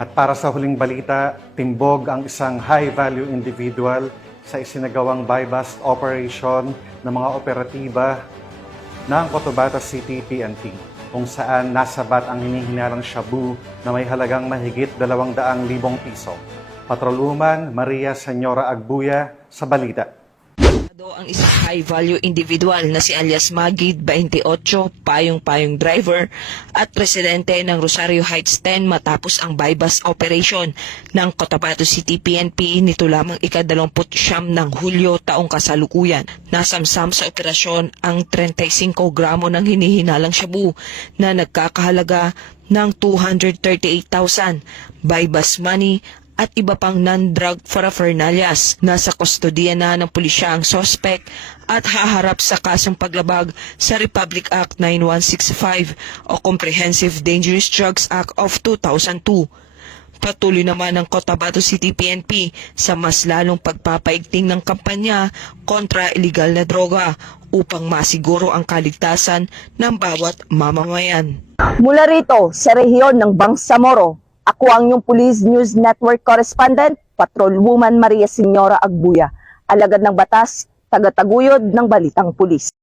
At para sa huling balita, timbog ang isang high-value individual sa isinagawang buy-bust operation ng mga operatiba ng Cotabato City PNP, kung saan nasabat ang hinihinalang shabu na may halagang mahigit 200,000 piso. Patrolwoman Maria Senyora Agbuya sa balita. Ang isang high-value individual na si alias Magid, 28, payong-payong driver at presidente ng Rosario Heights 10 matapos ang buy-bust operation ng Cotabato City PNP nito lamang ika-29 ng Hulyo taong kasalukuyan. Nasamsam sa operasyon ang 35 gramo ng hinihinalang shabu na nagkakahalaga ng 238,000, buy-bust money at iba pang non-drug paraphernalias. Nasa kustodiya na ng pulisya ang sospek at haharap sa kasong paglabag sa Republic Act 9165 o Comprehensive Dangerous Drugs Act of 2002. Patuloy naman ang Cotabato City PNP sa mas lalong pagpapaigting ng kampanya kontra iligal na droga upang masiguro ang kaligtasan ng bawat mamamayan. Mula rito sa rehiyon ng Bangsamoro, ako ang inyong Police News Network Correspondent, Patrolwoman Maria Senyora Agbuya, alagad ng batas, tagataguyod ng Balitang Pulis.